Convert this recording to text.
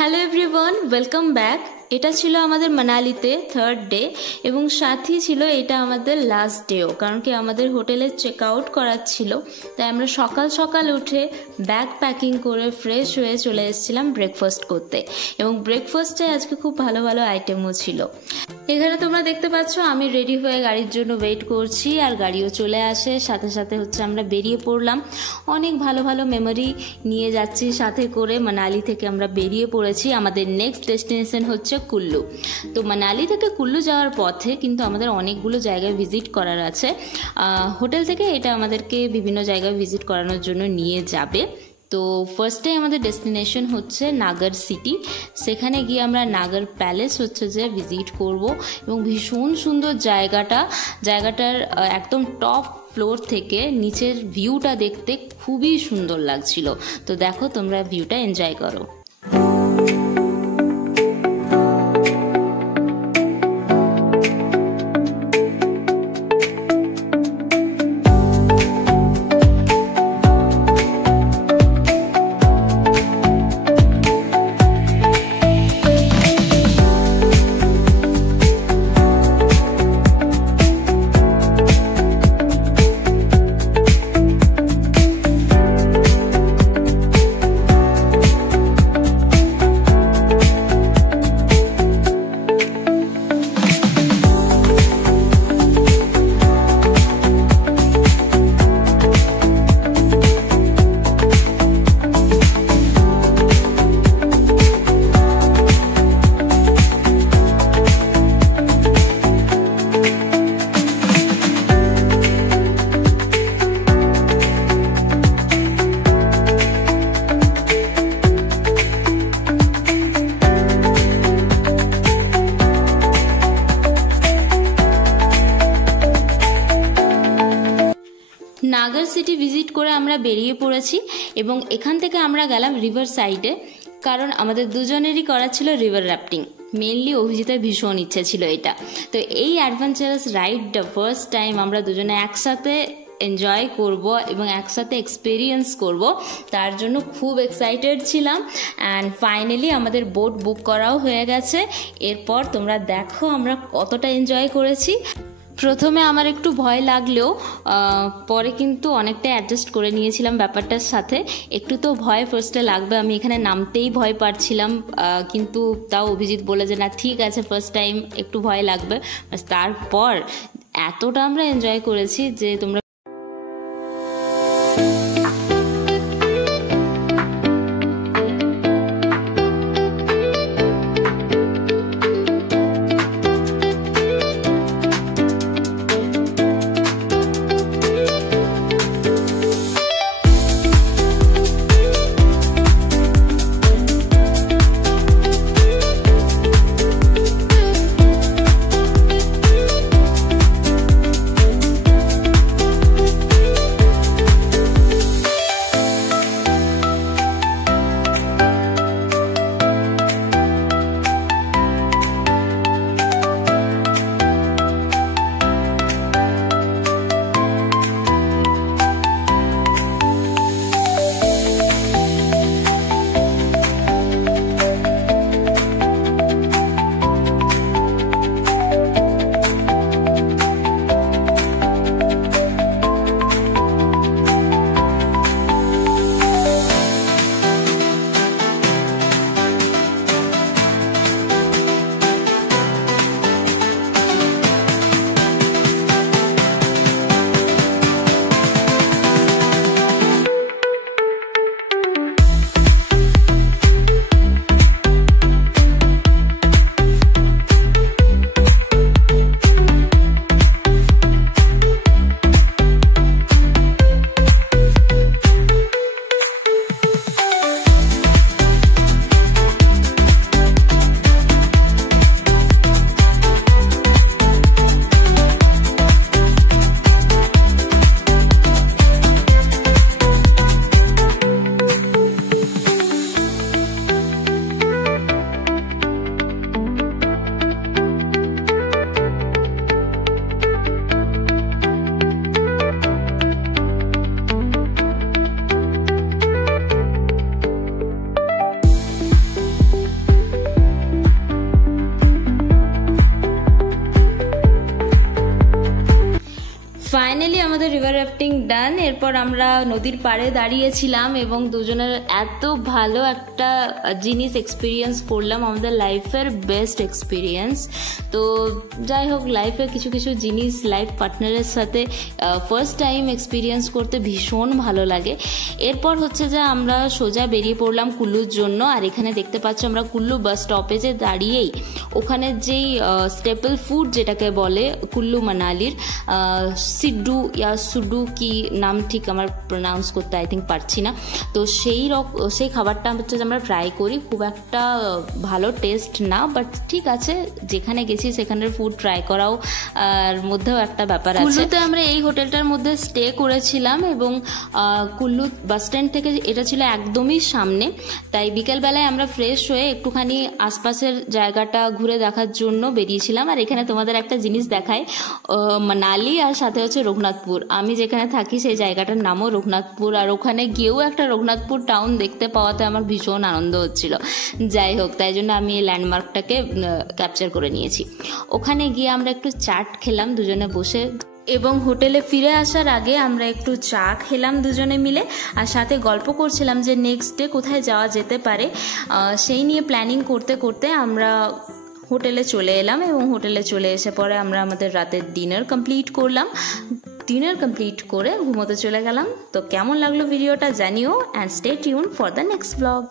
Hello everyone, welcome back. এটা ছিল আমাদের মানালিতে থার্ড ডে এবং সাথেই ছিল এটা আমাদের লাস্ট ডেও, কারণ কি আমাদের হোটেলে চেক আউট করার ছিল। তাই আমরা সকাল সকাল উঠে ব্যাগ প্যাকিং করে ফ্রেশ হয়ে চলে এসেছিলাম ব্রেকফাস্ট করতে, এবং ব্রেকফাস্টে আজকে খুব ভালো ভালো আইটেমও ছিল। এখানে তোমরা দেখতে পাচ্ছ আমি রেডি হয়ে গাড়ির জন্য ওয়েট করছি, আর গাড়িও চলে আসে। সাথে সাথে আমরা বেরিয়ে পড়লাম। অনেক ভালো ভালো মেমোরি নিয়ে যাচ্ছি সাথে করে। মানালি থেকে আমরা বেরিয়ে পড়েছি। আমাদের নেক্সট ডেস্টিনেশন হচ্ছে কুল্লু। তো মানালি থেকে কুল্লু যাওয়ার পথে কিন্তু আমাদের অনেকগুলো জায়গায় ভিজিট করার আছে। হোটেল থেকে এটা আমাদেরকে বিভিন্ন জায়গায় ভিজিট করানোর জন্য নিয়ে যাবে। তো ফার্স্টে আমাদের ডেস্টিনেশন হচ্ছে নাগর সিটি। সেখানে গিয়ে আমরা নাগর প্যালেস যে ভিজিট করব, এবং ভীষণ সুন্দর জায়গাটার একদম টপ ফ্লোর থেকে নিচের ভিউটা দেখতে খুবই সুন্দর লাগছিল। তো দেখো, তোমরা ভিউটা এনজয় করো। নাগর সিটি ভিজিট করে আমরা বেরিয়ে পড়েছি, এবং এখান থেকে আমরা গেলাম রিভার সাইডে, কারণ আমাদের দুজনেরই করা ছিল রিভার রাফটিং। মেনলি অভিজিতের ভীষণ ইচ্ছে ছিল এটা। তো এই অ্যাডভেঞ্চারাস রাইডটা ফার্স্ট টাইম আমরা দুজনে একসাথে এনজয় করব এবং একসাথে এক্সপিরিয়েন্স করব, তার জন্য খুব এক্সাইটেড ছিলাম। অ্যান্ড ফাইনালি আমাদের বোট বুক করাও হয়ে গেছে। এরপর তোমরা দেখো আমরা কতটা এনজয় করেছি। প্রথমে আমার একটু ভয় লাগলেও পরে কিন্তু অনেকটা অ্যাডজাস্ট করে নিয়েছিলাম ব্যাপারটার সাথে। একটু তো ভয় ফার্স্টে লাগবে, আমি এখানে নামতেই ভয় পাচ্ছিলাম, কিন্তু তাও অভিজিৎ বলে যে না ঠিক আছে, ফার্স্ট টাইম একটু ভয় লাগবে। তারপর এতটা আমরা এনজয় করেছি যে তোমরা ডান। এরপর আমরা নদীর পাড়ে দাঁড়িয়েছিলাম এবং দুজনের এত ভালো একটা জিনিস এক্সপিরিয়েন্স করলাম, আমাদের লাইফের বেস্ট এক্সপিরিয়েন্স। তো যাই হোক, লাইফে কিছু কিছু জিনিস লাইফ পার্টনারের সাথে ফার্স্ট টাইম এক্সপিরিয়েন্স করতে ভীষণ ভালো লাগে। এরপর হচ্ছে যে আমরা সোজা বেরিয়ে পড়লাম কুল্লুর জন্য। আর এখানে দেখতে পাচ্ছ আমরা কুল্লু বাস স্টপেজে দাঁড়িয়েই ওখানে যেই স্টেপল ফুড যেটাকে বলে কুল্লু মানালির, সিড্ডু ইয়া সুডু কি নাম ঠিক আমার প্রোনাউন্স করতে আই থিঙ্ক পারছি না। তো সেই খাবারটা হচ্ছে যে আমরা ট্রাই করি, খুব একটা ভালো টেস্ট না, বাট ঠিক আছে, যেখানে গেছি সেখানের ফুড ট্রাই করাও মধ্যেও একটা ব্যাপার আছে। কুল্লুতে আমরা এই হোটেলটার মধ্যে স্টে করেছিলাম এবং কুল্লু বাস স্ট্যান্ড থেকে এটা ছিল একদমই সামনে। তাই বিকেলবেলায় আমরা ফ্রেশ হয়ে একটুখানি আশপাশের জায়গাটা ঘুরে দেখার জন্য বেরিয়েছিলাম। আর এখানে তোমাদের একটা জিনিস দেখায়, মানালি আর সাথে হচ্ছে রঘুনাথপুর। আমি যেখানে থাকি সেই জায়গাটার নামও রঘুনাথপুর, আর ওখানে গিয়েও একটা রঘুনাথপুর টাউন দেখতে পাওয়াতে আমার ভীষণ আনন্দ হচ্ছিল। যাই হোক, তাই জন্য আমি এই ল্যান্ডমার্কটাকে ক্যাপচার করে নিয়েছি। ওখানে গিয়ে আমরা একটু চাট খেলাম দুজনে বসে, এবং হোটেলে ফিরে আসার আগে আমরা একটু চা খেলাম দুজনে মিলে, আর সাথে গল্প করছিলাম যে নেক্সট ডে কোথায় যাওয়া যেতে পারে। সেই নিয়ে প্ল্যানিং করতে করতে আমরা হোটেলে চলে এলাম, এবং হোটেলে চলে এসে পরে আমরা আমাদের রাতের ডিনার কমপ্লিট করলাম। ডিনার কমপ্লিট করে ঘুমোতে চলে গেলাম। তো কেমন লাগলো ভিডিওটা জানিও, and stay tune for the next blog.